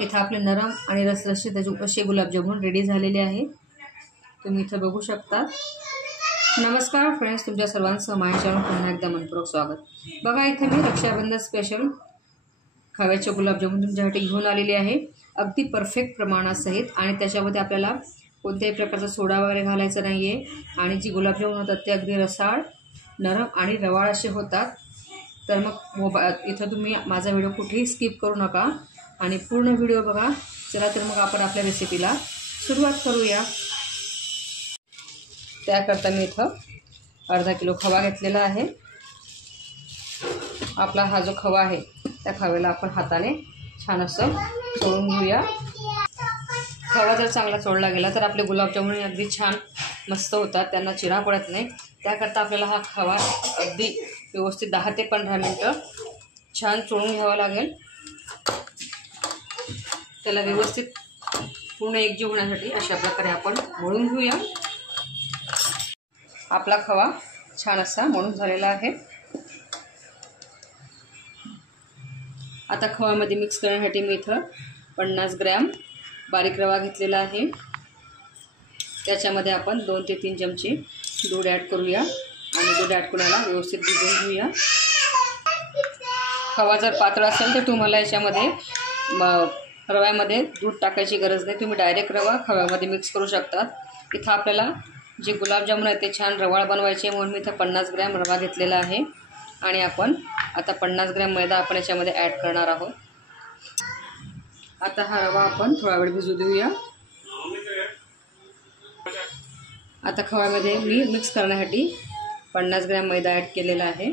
इथं आपले नरम आणि रसरशीत असे गुलाबजामुन रेडी झालेले आहे। तुम्ही इथं बघू शकता। नमस्कार फ्रेंड्स, तुमच्या सर्वांचं माझ्या चॅनल पुन्हा एकदा मनपूर्वक स्वागत। बघा इथे मी रक्षाबंधन स्पेशल खव्याचे गुलाबजामुन तुमच्यासाठी घेऊन आलेले आहे, अगदी परफेक्ट प्रमाणासहित। आणि त्याच्यामध्ये आपल्याला कोणत्याही प्रकारचा सोडा वगैरे घालायचा नाहीये आणि जी गुलाबजामुन होतात ते अगदी रसाळ, नरम आणि रवाळ असे होतात। तर मग इथं तुम्ही माझा व्हिडिओ कुठेही स्किप करू नका आणि पूर्ण व्हिडिओ बघा। चला तर मग आपण आपल्या रेसिपीला सुरुवात करूया। त्याकरता मी इथं अर्धा किलो खवा घेतलेला आहे। आपला हा जो खवा आहे त्या खव्याला आपण हाताने छान असं चोळून घेऊया। खवा जर चांगला चोळला गेला तर आपले गुलाबजामुन अगदी छान मस्त होतात, त्यांना चिरा पडत नाही। त्याकरता आपल्याला हा खवा अगदी व्यवस्थित 10 ते 15 मिनिटं छान चोळून घ्यावा लागेल। त्याला व्यवस्थित पूर्ण एकजीव होण्यासाठी अशा प्रकारे आपण मळून घेऊया। आपला खवा छान असा मळून झालेला आहे। आता खवामध्ये मिक्स करण्यासाठी मी इथं 50 ग्रॅम बारीक रवा घेतलेला आहे। त्याच्यामध्ये आपण 2 ते 3 चमचे दूध ॲड करूया आणि दूध ॲड करूया व्यवस्थित भिजवून घेऊया। खवा जर पातळ असेल तर तुम्हाला याच्यामध्ये रव्यामध्ये दूध टाकायची गरज नाही, तुम्ही डायरेक्ट रवा खव्यामध्ये मिक्स करू शकता। इथं आपल्याला जे गुलाबजामुन आहे ते छान रवाळ बनवायचे म्हणून मी इथं 50 ग्रॅम रवा घेतलेला आहे आणि आपण आता 50 ग्रॅम मैदा आपण याच्यामध्ये ॲड करणार आहोत। आता हा रवा आपण थोडा वेळ भिजू देऊया। आता खव्यामध्ये मी मिक्स करण्यासाठी 50 ग्रॅम मैदा ॲड केलेला आहे।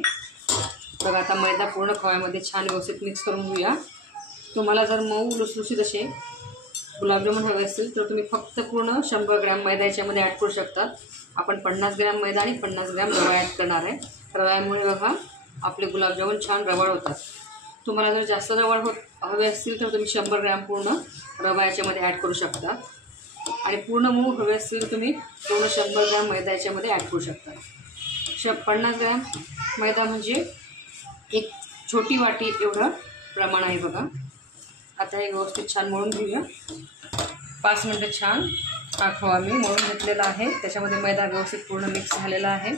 बघा आता मैदा पूर्ण खव्यामध्ये छान व्यवस्थित मिक्स करून घेऊया। तुम्हाला जर मऊ लुसलुशीत असे गुलाबजामुन हवे असतील तर तुम्ही फक्त पूर्ण 100 ग्रॅम मैदा याच्यामध्ये ॲड करू शकता। आपण 50 ग्रॅम मैदा आणि 50 ग्रॅम रवा ॲड करणार आहे। रव्यामुळे बघा आपले गुलाबजामुन छान रवाळ होतात। तुम्हाला जर जास्त रवाळ हवे असतील तर तुम्ही 100 ग्रॅम पूर्ण रवा याच्यामध्ये ॲड करू शकता आणि पूर्ण मऊ हवे असतील तर तुम्ही पूर्ण 100 ग्रॅम मैदा याच्यामध्ये ॲड करू शकता। 50 ग्रॅम मैदा म्हणजे एक छोटी वाटी एवढं प्रमाण आहे बघा। आता हे व्यवस्थित छान मळून घेऊया। 5 मिनिटं छान हा खवा मी मळून घेतलेला आहे, त्याच्यामध्ये मैदा व्यवस्थित पूर्ण मिक्स झालेला आहे।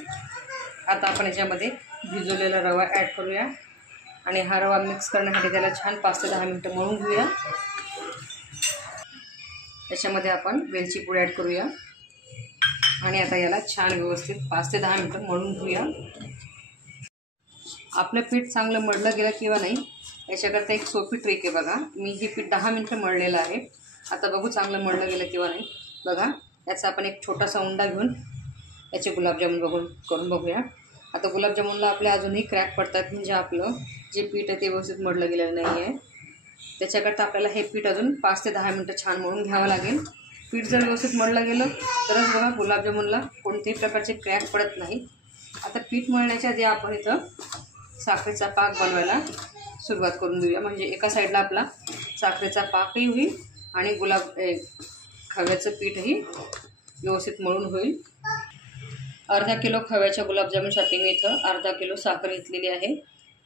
आता आपण याच्यामध्ये भिजवलेला रवा ॲड करूया आणि हा रवा मिक्स करण्यासाठी त्याला छान 5 ते 10 मिनिटं मळून घेऊया। त्याच्यामध्ये आपण वेलची पूड ॲड करूया आणि आता याला छान व्यवस्थित 5 ते 10 मिनिटं मळून घेऊया। आपलं पीठ चांगलं मळलं गेलं किंवा नाही याच्याकरता एक सोपी ट्रिक आहे बघा। मी हे पीठ 10 मिनिटं मळलेलं आहे। आता बघू चांगलं मळलं गेलं किंवा नाही। बघा याचा आपण एक छोटासा उंडा घेऊन याचे गुलाबजामुन करून बघूया। आता गुलाबजामुनला आपल्या अजूनही क्रॅक पडतात, म्हणजे आपलं जे पीठ आहे ते व्यवस्थित मळलं गेलेलं नाही आहे। त्याच्याकरता आपल्याला हे पीठ अजून 5 ते 10 मिनिटं छान मळून घ्यावं लागेल। पीठ जर व्यवस्थित मळलं गेलं तरच बघा गुलाबजामुनला कोणत्याही प्रकारचे क्रॅक पडत नाही। आता पीठ मळण्याच्या आधी आपण इथं साखरेचा पाक बनवायला सुरुवात करून देऊया, म्हणजे एका साईडला आपला साखरेचा पाकही होईल आणि खव्याचं पीठही व्यवस्थित मळून होईल। अर्धा किलो खव्याच्या गुलाबजामुनसाठी मी इथं अर्धा किलो साखर घेतलेली आहे।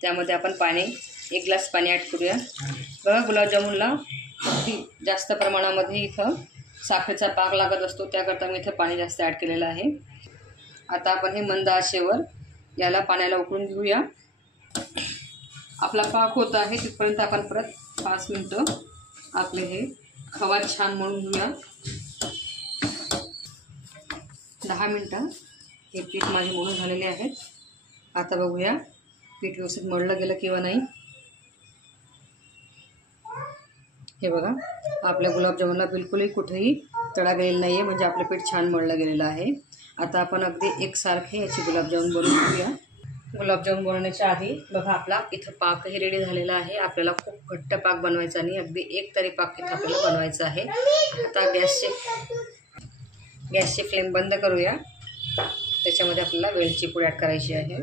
त्यामध्ये आपण पाणी 1 ग्लास पाणी ॲड करूया। बघा गुलाबजामुनला अगदी जास्त प्रमाणामध्ये इथं साखरेचा पाक लागत असतो, त्याकरता मी इथं पाणी जास्त ॲड केलेलं आहे। आता आपण हे मंद आचेवर याला पाण्याला उकळून घेऊया। आपला पाक होत आहे तिथपर्यंत आपण परत 5 मिनिटं आपले हे खवा छान मळून घेऊया। 10 मिनिटं हे पीठ माझे मळून झालेले आहेत। आता बघूया पीठ व्यवस्थित मळलं गेलं किंवा नाही। हे बघा आपल्या गुलाबजामुनला बिलकुलही कुठेही तडा गेलेला नाही आहे, म्हणजे आपलं पीठ छान मळलं गेलेलं आहे। आता आपण अगदी एकसारखे याचे गुलाबजामुन बनवून घेऊया। गुलाबजामुन बनवण्याच्या आधी बघा आपला इथं पाकही रेडी झालेला आहे। आपल्याला खूप घट्ट पाक बनवायचा नाही, अगदी एक तरी पाक इथं आपल्याला बनवायचा आहे। आता गॅसची फ्लेम बंद करूया। त्याच्यामध्ये आपल्याला वेलची पूड ॲड करायची आहे।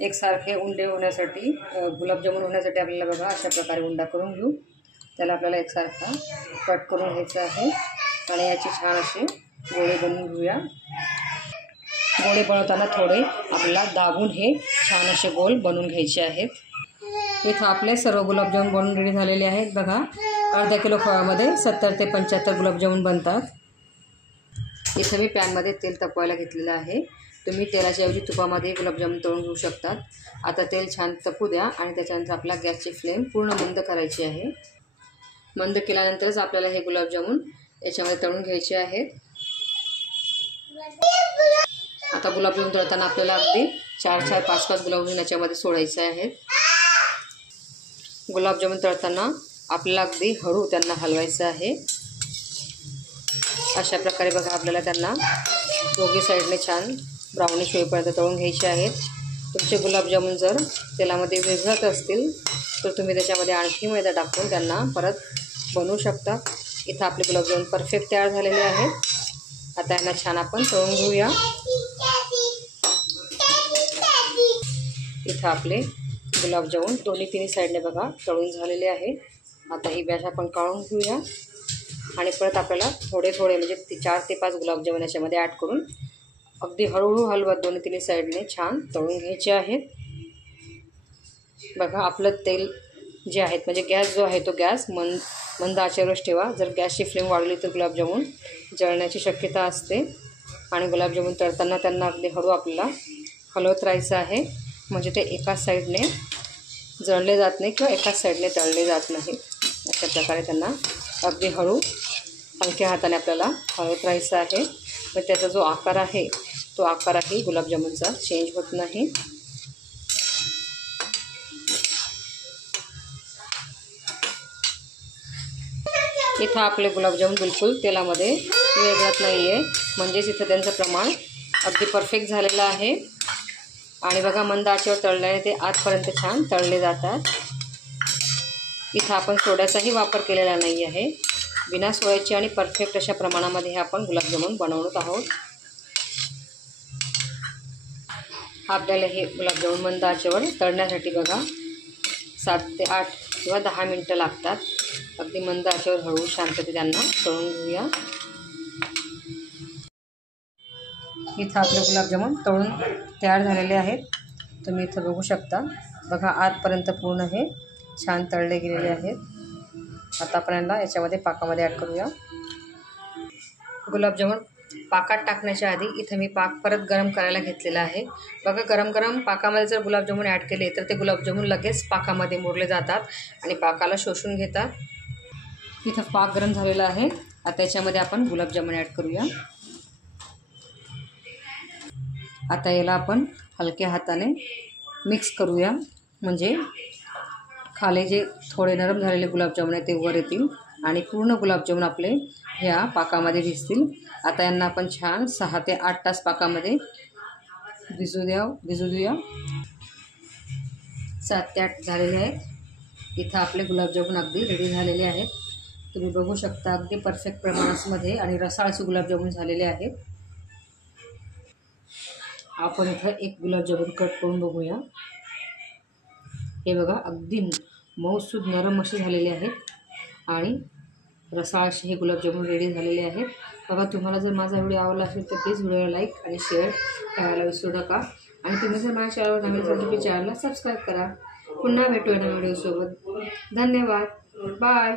एकसारखे उंडे होण्यासाठी गुलाबजामुन होण्यासाठी आपल्याला बघा अशा प्रकारे उंडा करून घेऊ। त्याला आपल्याला एकसारखा कट करून घ्यायचं आहे आणि याचे छान असे गोळे बनवून घेऊया। गोळे बनवताना थोडे आपल्याला दाबून हे छान असे गोल बनवून घ्यायचे आहेत। इथं आपले सर्व गुलाबजामुन बनवून रेडी झालेले आहेत बघा. अर्धा किलो खव्यामध्ये 70 ते 75 गुलाबजामुन बनतात. इथं मी पॅनमध्ये तेल तापवायला घेतलेलं आहे. तुम्ही तेलाच्या ऐवजी तुपामध्ये गुलाबजामुन तळून घेऊ शकतात. आता तेल छान तपू द्या आणि त्याच्यानंतर आपला गॅसची फ्लेम पूर्ण मंद करायची आहे. मंद केल्यानंतरच आपल्याला हे गुलाबजामुन याच्यामध्ये तळून घ्यायचे आहेत. आता गुलाबजामुन तळताना आपल्याला अगदी 4-4, 5-5 गुलाबजामुन याच्यामध्ये सोडायचे आहेत. गुलाबजामुन तळताना आपल्याला अगदी हळू त्यांना हलवायचं आहे. अशा प्रकारे बघा आपल्याला त्यांना दोघी साईडने छान ब्राउनिश होईपर्यंत तळून घ्यायचे आहेत. तुमचे गुलाबजामुन जर तेलामध्ये विरघळत असतील तर तुम्ही त्याच्यामध्ये आणखी मैदा टाकून त्यांना परत बनवू शकता. इथं आपले गुलाबजामुन परफेक्ट तयार झालेले आहेत. आता यांना छान आपण तळून घेऊया. इथं आपले गुलाबजामुन दोन्ही साईडने बघा तळून झालेले आहे. आता ही बॅच आपण काढून घेऊया आणि परत आपल्याला थोडे म्हणजे 4 ते 5 गुलाबजामुन याच्यामध्ये ॲड करून अगदी हळूहळू हलवत दोन्ही साईडने छान तळून घ्यायचे आहेत. बघा आपलं तेल जे आहेत म्हणजे गॅस जो आहे तो गॅस मंद आचेवरच ठेवा. जर गॅसची फ्लेम वाढली तर गुलाबजामुन जळण्याची शक्यता असते आणि गुलाबजामुन तळताना त्यांना अगदी हळू आपल्याला हलवत राहायचं आहे. म्हणजे ते एकाच साईडने जळले जात नाही किंवा एकाच साईडने तळले जात नाही. अशा प्रकारे त्यांना अगदी हळू हलक्या हाताने आपल्याला हलवत राहायचं आहे. मग त्याचा जो आकार आहे तो आकारही गुलाबजामुनचा चेंज होत नाही. इथं आपले गुलाबजामुन बिलकुल तेलामध्ये विरघळत नाही आहे. म्हणजेच इथं त्यांचं प्रमाण अगदी परफेक्ट झालेलं आहे. आणि बघा मंद आचेवर तळल्याने ते आतपर्यंत छान तळले जातात. इथं आपण सोड्याचाही वापर केलेला नाही आहे. बिना सोड्याची आणि परफेक्ट अशा प्रमाणामध्ये हे आपण गुलाबजामुन बनवत आहोत. आपल्याला हे गुलाबजामुन मंद आचेवर तळण्यासाठी बघा 7 ते 8 किंवा 10 मिनटं लागतात. अगदी मंद आचेवर हळू शांततेने त्यांना तळून घेऊया. इथं आपले गुलाबजामुन तळून तयार झालेले आहेत. तुम्ही इथं बघू शकता. बघा आतपर्यंत पूर्ण हे छान तळले गेलेले आहेत. आता आपण याच्यामध्ये पाकामध्ये ॲड करूया. गुलाबजामुन पाकात टाकण्याच्या आधी इथं मी पाक परत गरम करायला घेतलेला आहे. बघा गरम पाकामध्ये जर गुलाबजामुन ॲड केले तर ते गुलाबजामुन लगेच पाकामध्ये मुरले जातात आणि पाकाला शोषून घेतात. इथं पाक गरम झालेला आहे. आता याच्यामध्ये आपण गुलाबजामुन ॲड करूया. आता याला आपण हलक्या हाताने मिक्स करूया. म्हणजे खाली जे थोडे नरम झालेले गुलाबजामुन आहेत ते वर येतील आणि पूर्ण गुलाबजामुन आपले ह्या पाकामध्ये भिजतील. आता यांना आपण छान 6 ते 8 तास पाकामध्ये भिजू देऊया. 7 ते 8 झालेले आहेत. इथं आपले गुलाबजामुन अगदी रेडी झालेले आहेत. तुम्ही बघू शकता अगदी परफेक्ट प्रमाणामध्ये आणि रसाळसे गुलाबजामुन झालेले आहेत. आपण इथं एक गुलाबजामुन कट करून बघूया. हे बघा अगदी मऊसूद नरम असे झालेले आहेत आणि रसाळ असे हे गुलाबजामुन रेडी झालेले आहेत. बघा तुम्हाला जर माझा व्हिडिओ आवडला असेल तर प्लीज व्हिडिओला लाईक आणि शेअर करायला विसरू नका. आणि तुम्ही जर माझ्या चॅनलवर नवीन असाल तर प्लीज चॅनलला सबस्क्राईब करा. पुन्हा भेटूया नवीन व्हिडिओसोबत. धन्यवाद. बाय.